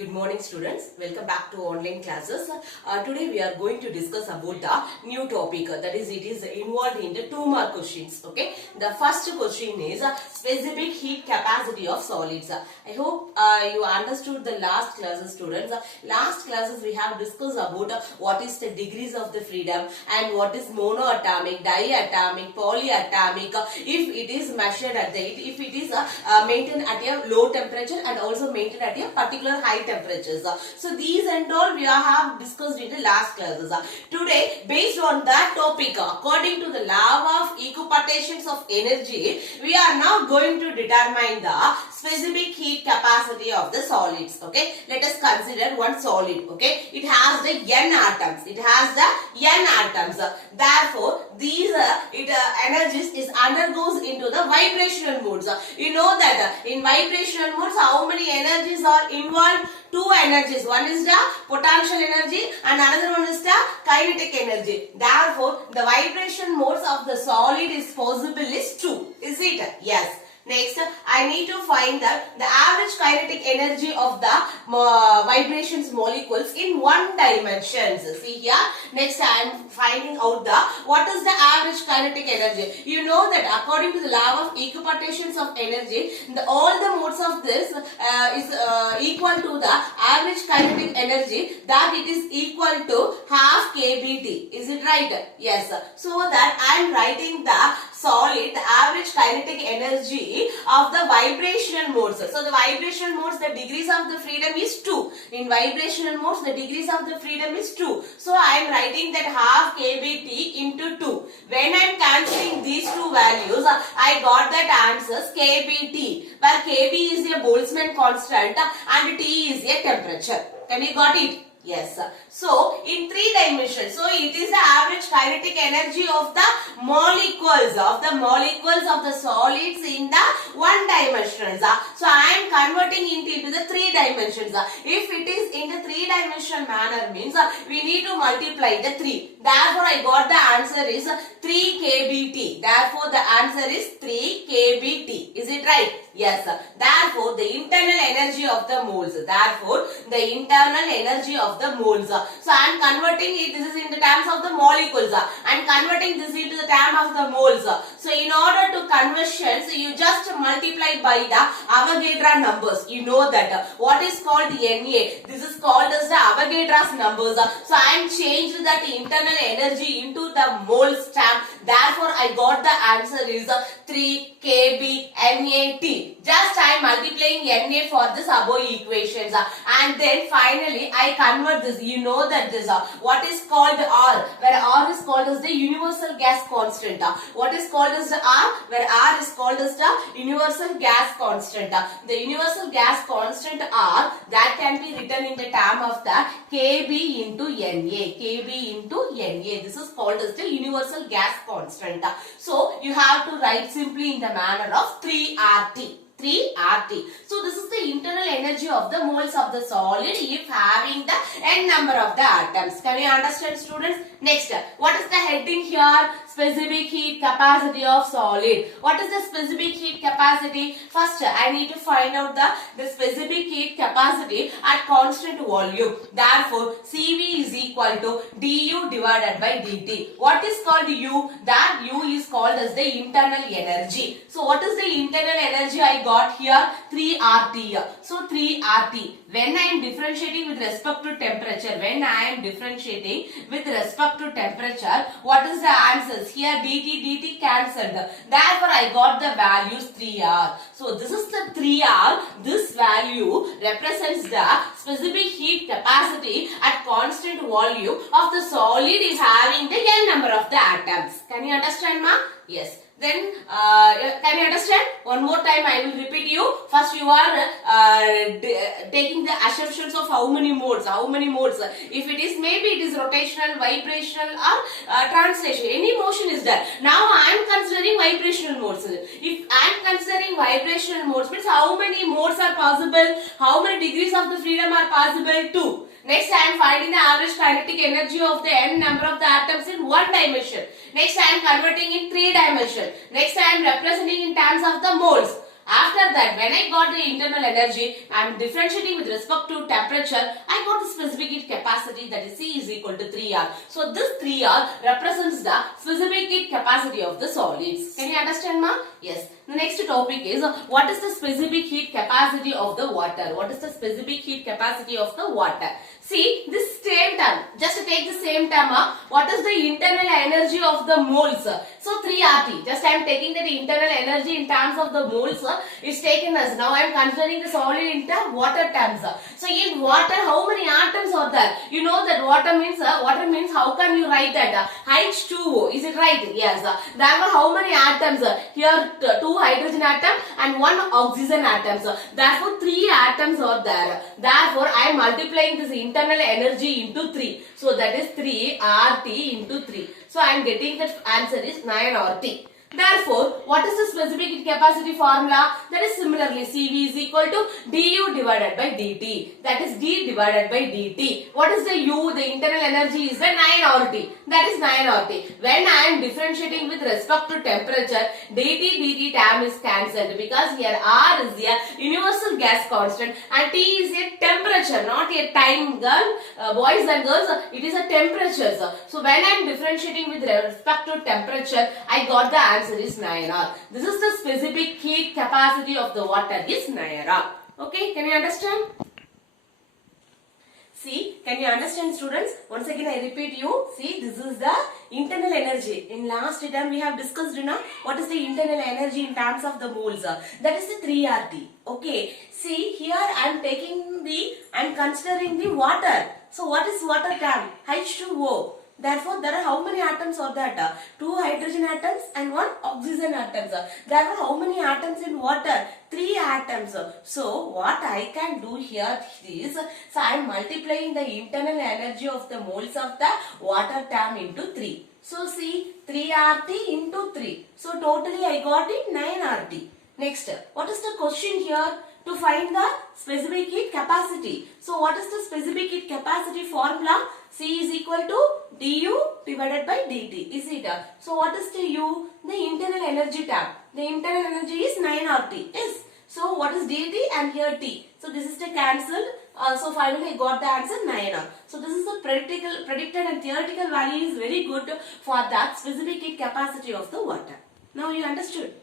Good morning students, welcome back to online classes. Today we are going to discuss about the new topic, that is it is involved in the 2 mark questions. Okay, the first question is specific heat capacity of solids. I hope you understood the last classes students. Last classes we have discussed about what is the degrees of the freedom and what is monoatomic, diatomic, polyatomic, if it is measured at if it is maintained at a low temperature and also maintained at a particular high temperatures. So these and all we have discussed in the last classes. Today, based on that topic, according to the law of equipartitions of energy, we are now going to determine the specific heat capacity of the solids. Okay, let us consider one solid. Okay, it has the n atoms. It has the n atoms. Therefore, these energies is undergoes into the vibrational modes. You know that in vibrational modes, how many energies are involved? Two energies. One is the potential energy and another one is the kinetic energy. Therefore, the vibration modes of the solid is possible is 2. Is it? Yes. Next, I need to find the average kinetic energy of the vibrations molecules in one dimension. See here. Next, I am finding out what is the average kinetic energy. You know that according to the law of equipartitions of energy, all the modes of this is equal to the average kinetic energy, that it is equal to half kBT. Is it right? Yes. So that I am writing the solid, the average kinetic energy of the vibrational modes. So the vibrational modes, the degrees of the freedom is 2. In vibrational modes, the degrees of the freedom is 2. So I am writing that half kBT into 2. When I am cancelling these two values, I got that answers kBT, where kB is a Boltzmann constant and T is a temperature. Can you got it? Yes. So, in 3 dimensions, so it is the average kinetic energy of the molecules of the solids in the 1 dimensions. So, I am converting it into the 3 dimensions. If it is in the 3-dimensional manner means we need to multiply the 3. Therefore, I got the answer is 3 kBT. Therefore, the answer is 3 kBT. Is it right? Yes. Therefore, the internal energy of the moles. Therefore, the internal energy of the moles. So, I am converting it. This is in the terms of the molecules. I am converting this into the term of the moles. So, in order to conversion, so you just multiply by the Avogadro numbers. You know that. What is called the Na? This is called as the Avogadro's numbers. So, I am changed that internal energy into the moles term. Therefore, I got the answer is 3 kB NaT. Just I am multiplying Na for this above equations. And then finally, I convert this. You know that this what is called R, where R is called as the universal gas constant. What is called as the R, where R is called as the universal gas constant. The universal gas constant R, that can be written in the term of the Kb into Na. Kb into Na. This is called as the universal gas constant. So you have to write simply in the manner of 3RT. 3RT. So this is the internal energy of the moles of the solid if having the n number of the atoms. Can you understand students? Next, what is the heading here? Specific heat capacity of solid. What is the specific heat capacity? First, I need to find out the specific heat capacity at constant volume. Therefore, Cv is equal to du divided by dt. What is called U? That U is called as the internal energy. So, what is the internal energy I got here? 3RT. So, 3RT. When I am differentiating with respect to temperature, what is the answers? Here dt cancelled. Therefore, I got the values 3R. So, this is the 3R. This value represents the specific heat capacity at constant volume of the solid is having the n number of the atoms. Can you understand, ma? Yes. Then, can you understand? One more time I will repeat you. First you are taking the assumptions of how many modes. If it is, maybe it is rotational, vibrational or translation. Any motion is there. Now I am considering vibrational modes. If I am considering vibrational modes, means how many modes are possible? How many degrees of the freedom are possible? 2. Next, I am finding the average kinetic energy of the n number of the atoms in 1 dimension. Next, I am converting in 3 dimension. Next, I am representing in terms of the moles. After that, when I got the internal energy, I am differentiating with respect to temperature, I got the specific heat capacity, that is C is equal to 3R. So this 3R represents the specific heat capacity of the solids. Can you understand, ma? Yes. The next topic is what is the specific heat capacity of the water? What is the specific heat capacity of the water? See this same term, just take the same term. What is the internal energy of the moles? So 3RT, just I am taking that internal energy in terms of the moles is taken as, now I am considering the solid in term water terms. So in water, how many atoms are there? You know that water means how can you write that? H2O, is it right? Yes. Therefore how many atoms? Here 2 hydrogen atom and 1 oxygen atoms. Therefore 3 atoms are there. Therefore I am multiplying this internal energy into 3. So that is 3 RT into 3. So I am getting that answer is 9 RT. Therefore, what is the specific heat capacity formula? That is similarly CV is equal to du divided by dt. That is d divided by dt. What is the u? The internal energy is the 9 RT. That is 9 RT. When I am differentiating with respect to temperature, dt term is cancelled because here R is a universal gas constant and T is a temperature, not a time, girl. Boys and girls, it is a temperature. So when I am differentiating with respect to temperature, I got the answer is 9R. This is the specific heat capacity of the water is 9R. Okay, can you understand? See, can you understand, students? Once again I repeat you. See, this is the internal energy. In last term we have discussed, what is the internal energy in terms of the moles. That is the 3RT. Okay. See, here I am taking and considering the water. So what is water term? H2O. Therefore, there are how many atoms are that? 2 hydrogen atoms and 1 oxygen atoms. Therefore, how many atoms in water? 3 atoms. So, what I can do here is, so I am multiplying the internal energy of the moles of the water term into 3. So, see, 3RT into 3. So, totally I got it 9RT. Next, what is the question here? To find the specific heat capacity. So, what is the specific heat capacity formula? C is equal to du divided by dt. Is it? So, what is the u? The internal energy term. The internal energy is 9 RT. Yes. So, what is dt and here t? So, this is the cancelled. So, finally I got the answer 9R. So, this is the predicted and theoretical value is very good for that specific heat capacity of the water. Now, you understood?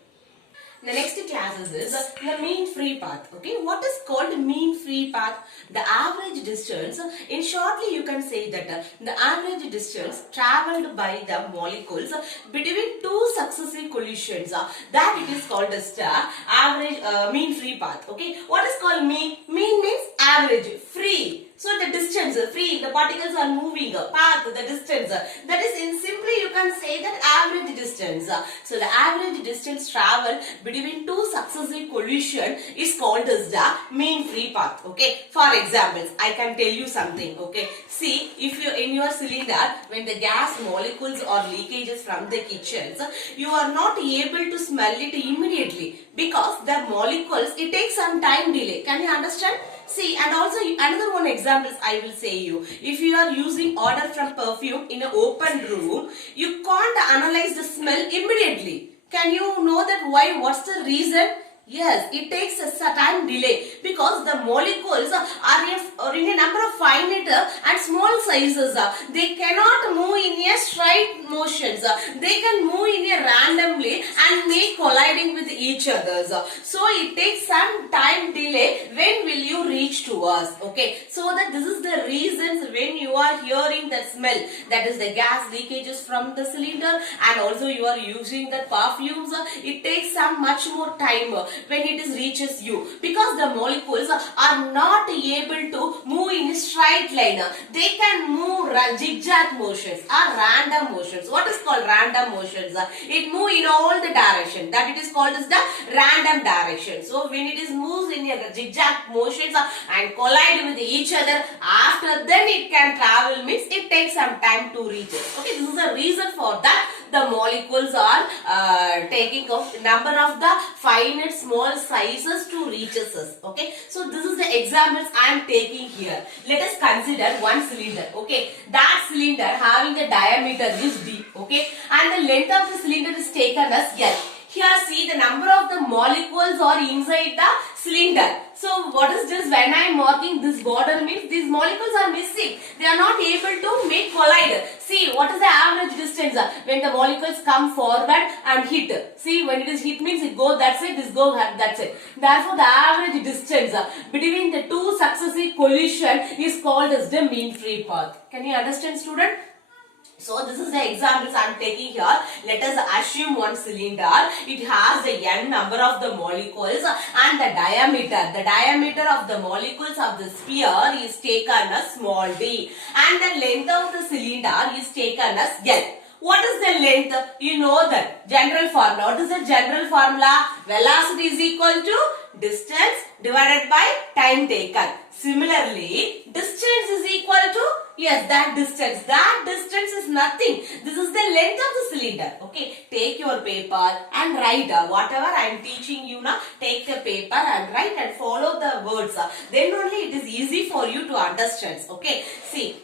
The next classes is the mean free path. Okay, what is called mean free path? The average distance. In shortly, you can say that the average distance traveled by the molecules between two successive collisions. That it is called as the average mean free path. Okay, what is called mean? Mean means average, free. So the distance, free, the particles are moving, path, the distance. That is, in simply you can say that average distance. So the average distance traveled between two successive collisions is called as the mean free path. Okay. For examples, I can tell you something. Okay. See, if you in your cylinder, when the gas molecules or leakages from the kitchens, you are not able to smell it immediately because the molecules, it takes some time delay. Can you understand? See, and also another one examples I will say you. If you are using odor from perfume in an open room, you can't analyze the smell immediately. Can you know that why? What's the reason? Yes, it takes a time delay because the molecules are in a number of finite and small sizes. They cannot move in a straight motions. They can move in a randomly and make colliding with each other. So it takes some time delay. When will you reach to us? Okay, so that this is the reasons when you are hearing the smell, that is the gas leakages from the cylinder, and also you are using the perfumes. It takes some much more time when it is reaches you because the molecules are not able to move in a straight line. They can move zigzag motions or random motions. What is called random motions? It moves in all the direction. That it is called as the random direction. So when it is moves in a zigzag motions and collide with each other, after then it can travel, means it takes some time to reach it. Okay, this is the reason for that. The molecules are taking of number of the finite small sizes to reach us. Okay, so this is the examples I am taking here. Let us consider one cylinder. Okay, that cylinder having the diameter is D. Okay, and the length of the cylinder is taken as L. Here see the number of the molecules are inside the cylinder. So what is this? When I am marking this border means these molecules are missing. They are not able to make collide. See what is the average distance when the molecules come forward and hit. See when it is hit means it go that side, this go that side. Therefore the average distance between the two successive collision is called as the mean free path. Can you understand, student? So this is the examples I am taking here. Let us assume one cylinder. It has the n number of the molecules and the diameter. The diameter of the molecules of the sphere is taken as small d and the length of the cylinder is taken as L. What is the length? You know that general formula. What is the general formula? Velocity is equal to distance divided by time taken. Similarly, distance is equal to, yes, that distance. That distance is nothing. This is the length of the cylinder. Okay, take your paper and write whatever I am teaching you now. Take the paper and write and follow the words. Then only it is easy for you to understand. Okay, see,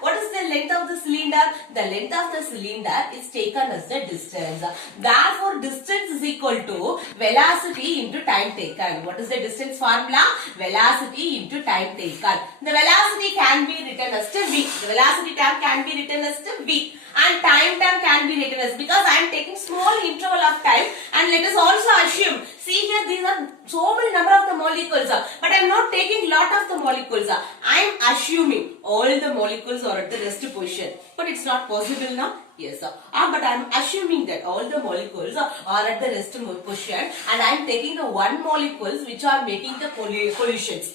what is the length of the cylinder? The length of the cylinder is taken as the distance. Therefore, distance is equal to velocity into time taken. What is the distance formula? Velocity into time taken. The velocity can be written as the v. The velocity term can be written as the v. And time term can be written as, because I am taking small interval of time, and let us also assume, see here these are so many number of the molecules, but I am not taking lot of the molecules. I am assuming all the molecules are at the rest position. But it's not possible now. Yes, but I am assuming that all the molecules are at the rest position, and I am taking the one molecules which are making the collisions,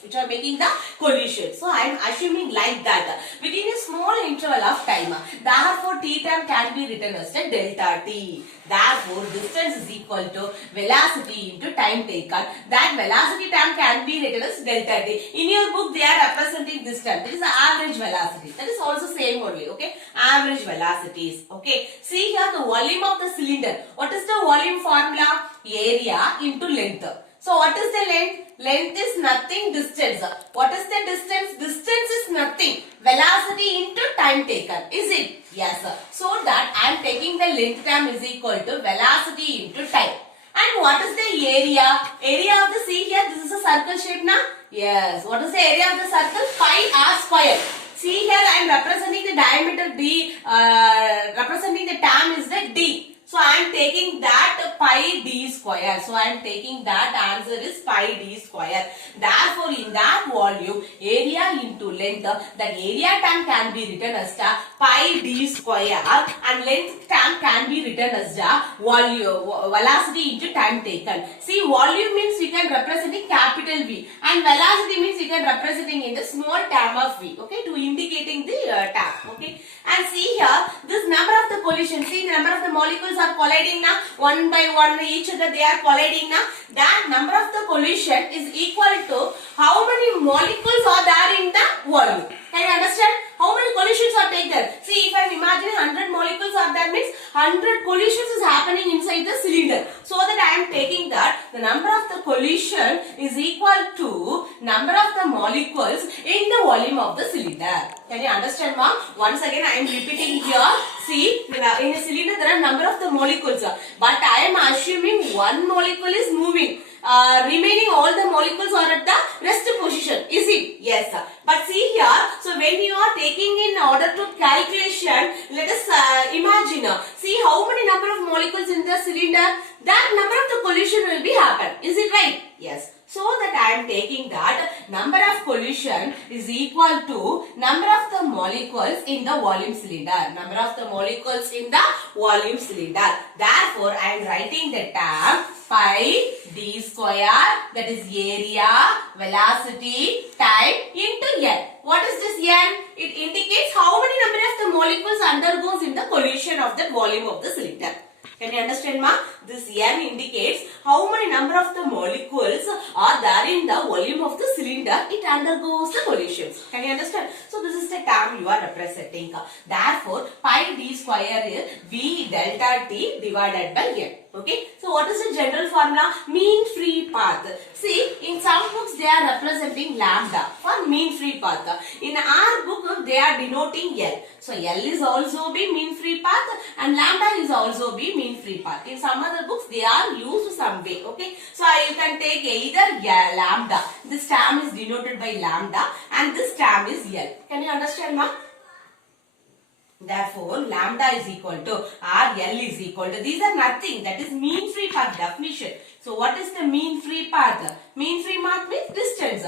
So I am assuming like that within a small interval of time. Therefore, t term can be written as the delta t. Therefore, distance is equal to velocity into time taken. That velocity term can be written as delta t. In your book, they are representing this term. That is the average velocity. That is also same only. Okay, average velocities. Okay, see here the volume of the cylinder. What is the volume formula? Area into length. So what is the length? Length is nothing, distance. What is the distance? Distance is nothing. Velocity into time taken. Is it? Yes. So that I am taking the length term is equal to velocity into time. And what is the area? Area of the, see here, this is a circle shape now. Yes. What is the area of the circle? Pi r square. See here I am representing the diameter d, representing the term is the d. So I am taking that pi d square. So I am taking that answer is pi d square. Therefore, in that volume, area into length, that area term can be written as the pi d square, and length term can be written as the volume, velocity into time taken. See, volume means we can representing capital V, and velocity means we can representing in the small term of V. Okay, to indicating the term. Okay, and see here this number of the collision. See, the number of the molecules are colliding now, one by one each other they are colliding now. That number of the collision is equal to how many molecules are there in the volume. Can you understand? How many collisions are taken there? See, if I am imagining 100 molecules are there means 100 collisions is happening inside the cylinder. So that I am taking that the number of the collision is equal to number of the molecules in the volume of the cylinder. Can you understand, ma'am? Once again I am repeating here. See, in a cylinder there are number of the molecules, but I am assuming one molecule is moving. Remaining all the molecules are at the rest position. Is it? Yes. But see here, so when you are taking in order to calculation, let us imagine. See how many number of molecules in the cylinder, that number of the collision will be happen. Is it right? Yes. So that I am taking that number of collision is equal to number of the molecules in the volume cylinder. Number of the molecules in the volume cylinder. Therefore, I am writing the term pi d square, that is area, velocity, time into n. What is this n? It indicates how many number of the molecules undergoes in the collision of the volume of the cylinder. Can you understand, ma? This n indicates how many number of the molecules are there in the volume of the cylinder. It undergoes the collisions. Can you understand? So this is the term you are representing. Therefore, pi d square is v delta t divided by n. Okay. So what is the general formula? Mean free path. See, in some books they are representing lambda for mean free path. In our book they are denoting L. So L is also be mean free path and lambda is also be mean free path. In some other books they are used some way. Okay. So you can take either lambda. This term is denoted by lambda and this term is L. Can you understand, ma? Therefore, lambda is equal to or L is equal to, these are nothing, that is mean free path definition. So what is the mean free path? Mean free path means distance,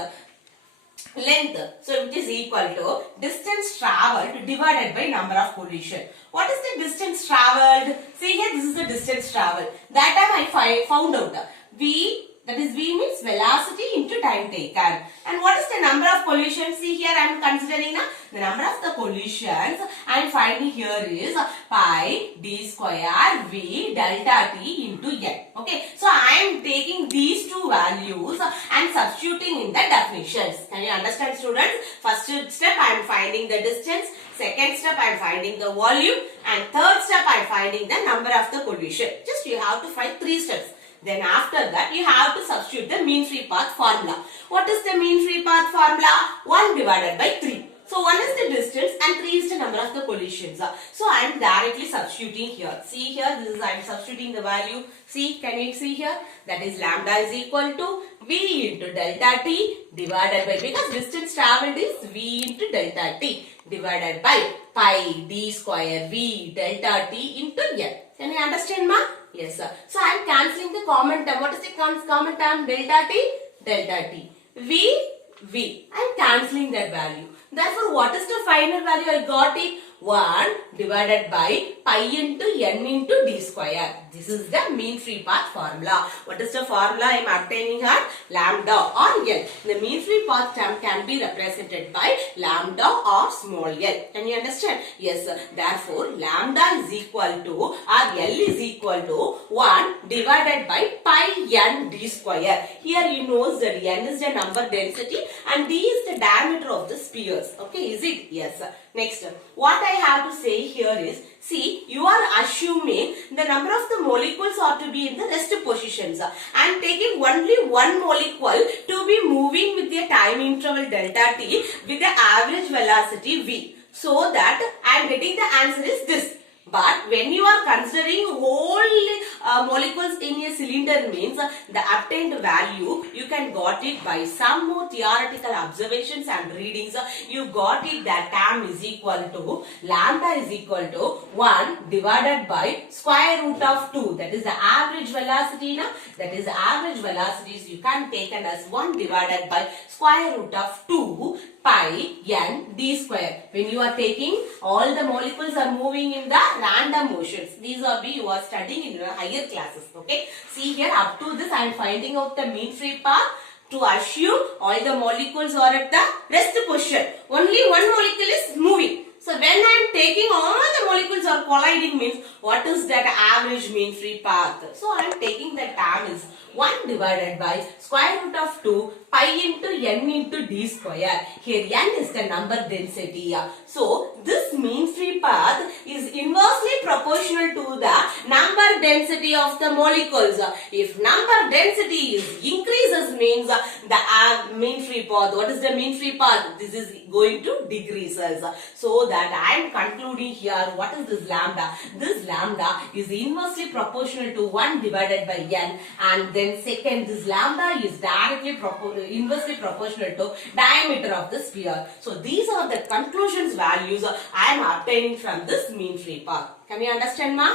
length. So it is equal to distance traveled divided by number of collision. What is the distance traveled? See here, this is the distance traveled. That time I found out V, that is V means velocity into time taken. And what is the number of collisions? See here I am considering the number of the collisions I am finding here is pi d square V delta t into N. Okay. So I am taking these two values and substituting in the definitions. Can you understand, students? First step I am finding the distance. Second step I am finding the volume. And third step I am finding the number of the collision. Just you have to find 3 steps. Then after that you have to substitute the mean free path formula. What is the mean free path formula? 1 divided by 3. So 1 is the distance and 3 is the number of the collisions. So I am directly substituting here. See here, this is I am substituting the value. See, can you see here? That is lambda is equal to V into delta t divided by, because distance travelled is V into delta t divided by pi d square V delta t into N. Can you understand, ma? Yes, sir. So I am cancelling the common term. What is the common term? Delta t, delta t. V. I am cancelling that value. Therefore, what is the final value? I got it 1 divided by pi into N into d square. This is the mean free path formula. What is the formula I am obtaining here? Lambda or L. The mean free path term can be represented by lambda or small l. Can you understand? Yes, sir. Therefore, lambda is equal to or L is equal to 1 divided by pi N d square. Here you know that N is the number density and d is the diameter of the spheres. Okay, is it? Yes, sir. Next, what I have to say here is, see, you are assuming the number of the molecules are to be in the rest positions. I am taking only one molecule to be moving with the time interval delta t with the average velocity v. So that I am getting the answer is this. But when you are considering whole molecules in a cylinder means the obtained value, you can got it by some more theoretical observations and readings. You got it that term is equal to lambda is equal to 1 divided by square root of 2. That is the average velocity. That is the average velocities you can take as 1 divided by square root of 2 pi N d square. When you are taking all the molecules are moving in the random motions. These are you are studying in your higher classes. Okay. See here, up to this I am finding out the mean free path to assume all the molecules are at the rest position. Only one molecule is moving. So when I am taking all the molecules are colliding means what is that average mean free path? So I am taking the term is 1 divided by square root of 2 pi into N into d square. Here N is the number density. So this mean free path is inversely proportional to the number density of the molecules. If number density is increases means the mean free path. What is the mean free path? This is going to decreases. So that I am concluding here, what is this lambda? This lambda is inversely proportional to 1 divided by N, and then second, this lambda is directly inversely proportional to diameter of the sphere. So these are the conclusions values I am obtaining from this mean free path. Can you understand, ma?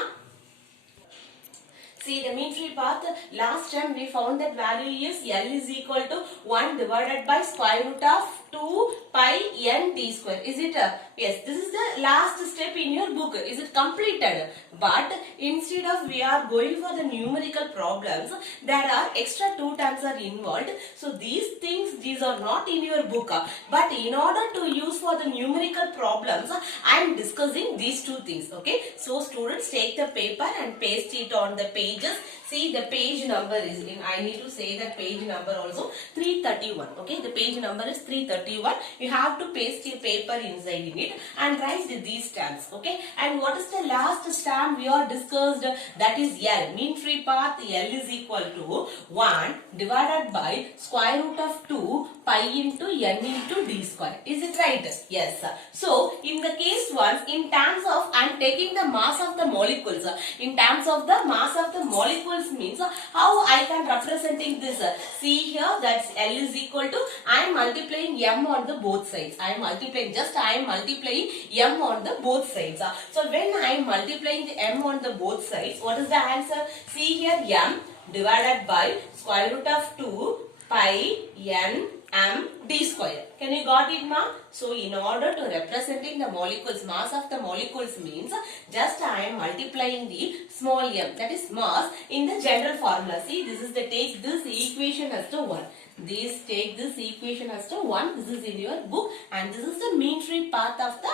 See the mean free path, last time we found that value is L is equal to 1 divided by square root of 2 pi N d square. Is it? Yes, this is the last step in your book. Is it completed? But instead of we are going for the numerical problems, there are extra 2 terms are involved. So these things, these are not in your book. But in order to use for the numerical problems, I am discussing these 2 things. Okay. So students, take the paper and paste it on the pages. See the page number is in, I need to say that page number also 331. Okay, the page number is 331. You have to paste your paper inside in it and write these terms. Okay, and what is the last term we are discussed? That is L. Mean free path L is equal to 1 divided by square root of 2 pi into n into d square. Is it right? Yes. So in the case 1, in terms of I am taking the mass of the molecules. In terms of the mass of the molecules means how I can representing this. See here, that's L is equal to, I am multiplying m on the both sides. I am multiplying m on the both sides. So when I am multiplying the m on the both sides, what is the answer? See here, m divided by square root of 2 pi n m d square. Can you got it, ma? So in order to representing the molecules, mass of the molecules means just I am multiplying the small m, that is mass, in the general formula. See, this is the take this equation as to 1. Take this equation as to 1. This is in your book, and this is the mean free path of the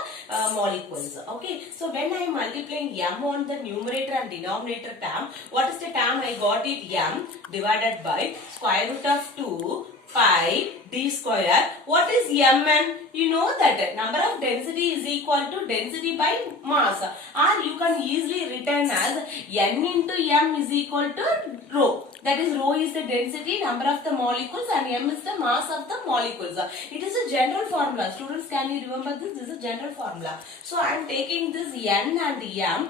molecules. Okay. So when I am multiplying m on the numerator and denominator term, what is the term I got it? M divided by square root of 2 pi d square. What is Mn? You know that number of density is equal to density by mass, or you can easily written as n into m is equal to rho. That is, rho is the density, number of the molecules, and m is the mass of the molecules. It is a general formula. Students, can you remember this? This is a general formula. So I am taking this n and m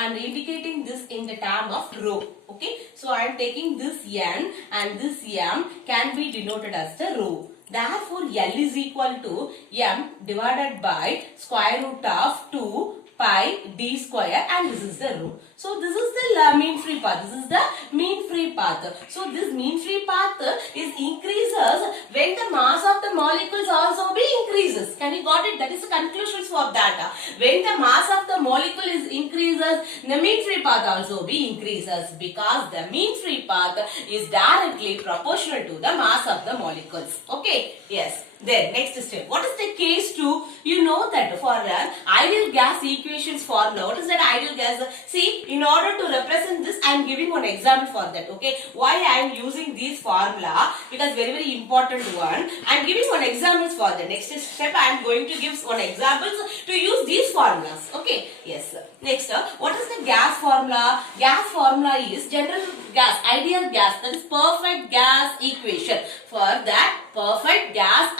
and indicating this in the term of rho. Okay. So I am taking this n and this m can be denoted as the rho. Therefore, L is equal to m divided by square root of 2 pi d square, and this is the rho. So this is the mean free path. This is the mean free path. So this mean free path is increases when the mass of the molecules also be increases. Can you got it? That is the conclusions for that. When the mass of the molecule is increases, the mean free path also be increases, because the mean free path is directly proportional to the mass of the molecules. Okay? Yes. Then next step. What is the case 2? You know that for an ideal gas equations formula. What is that ideal gas? See, in order to represent this, I am giving one example for that. Okay, why I am using this formula? Because very important one. I am giving one examples for the next step. I am going to give one examples to use these formulas. Okay. Yes. Next, what is the gas formula? Gas formula is general gas, ideal gas. That is perfect gas equation. For that perfect gas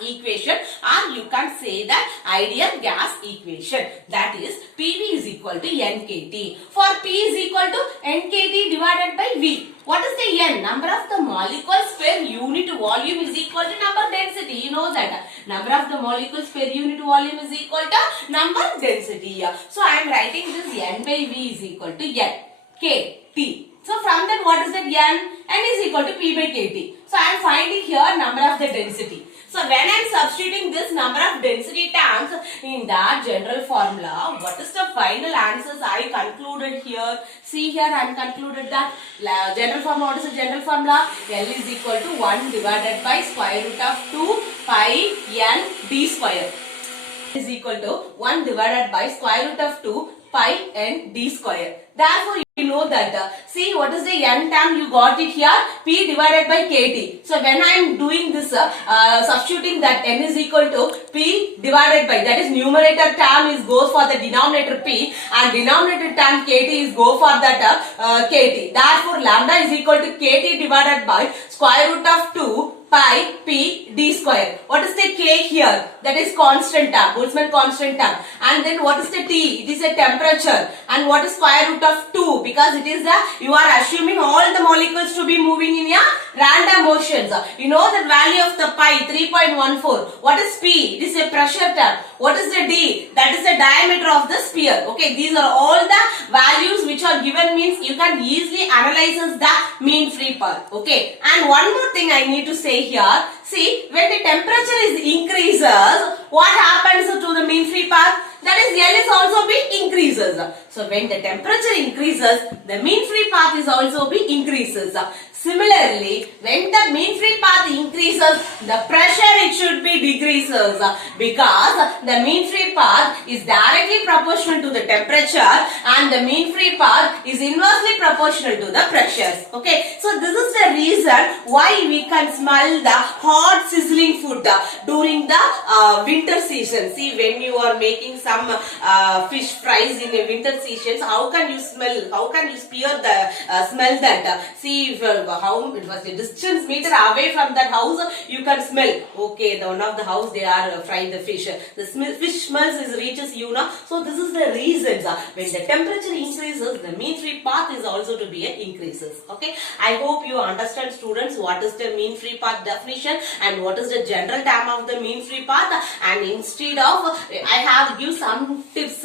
equation, or you can say that ideal gas equation, that is PV is equal to NKT. For P is equal to NKT divided by V. What is the N? Number of the molecules per unit volume is equal to number density. You know that number of the molecules per unit volume is equal to number density. So I am writing this N by V is equal to N K T. So from that, what is that N? N is equal to P by KT. So I am finding here number of the density. So when I am substituting this number of density terms in that general formula, what is the final answers I concluded here? See here, I am concluded that general formula. What is the general formula? L is equal to 1 divided by square root of 2 pi n d square. Is equal to 1 divided by square root of 2 pi n d square. Therefore, you know that. See, what is the n term? You got it here. P divided by KT. So when I am doing this, substituting that n is equal to P divided by, that is numerator term is goes for the denominator P, and denominator term KT is go for that KT. Therefore, lambda is equal to KT divided by square root of 2 pi p d square. What is the K here? That is constant term, Boltzmann constant term. And then what is the T? It is a temperature. And what is square root of 2? Because it is the, you are assuming all the molecules to be moving in a random motions. You know the value of the pi, 3.14. What is P? It is a pressure term. What is the D? That is the diameter of the sphere. Okay, these are all the values which are given, means you can easily analyze the mean free path. Okay, and one more thing I need to say here. See, when the temperature is increases, what happens to the mean free path? That is, L is also be increases. So when the temperature increases, the mean free path is also be increases. Similarly, when the mean free path increases, the pressure it should be decreases because the mean free path is directly proportional to the temperature and the mean free path is inversely proportional to the pressures. Okay, so this is the reason why we can smell the hot sizzling food during the winter season. See, when you are making some fish fries in a winter season, how can you smell? How can you smell that? See, if, how it was a distance meter away from that house, you can smell. Okay, the one of the house they are frying the fish. The fish smells reaches you now. So this is the reasons when the temperature increases, the mean free path is also to be increases. Okay, I hope you understand, students, what is the mean free path definition and what is the general term of the mean free path. And instead of I have give some tips.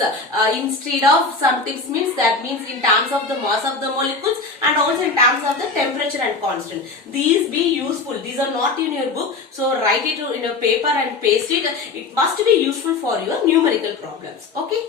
Instead of some tips means that means in terms of the mass of the molecules and also in terms of the temperature and constant. These be useful. These are not in your book, so write it in a paper and paste it. It must be useful for your numerical problems. Okay.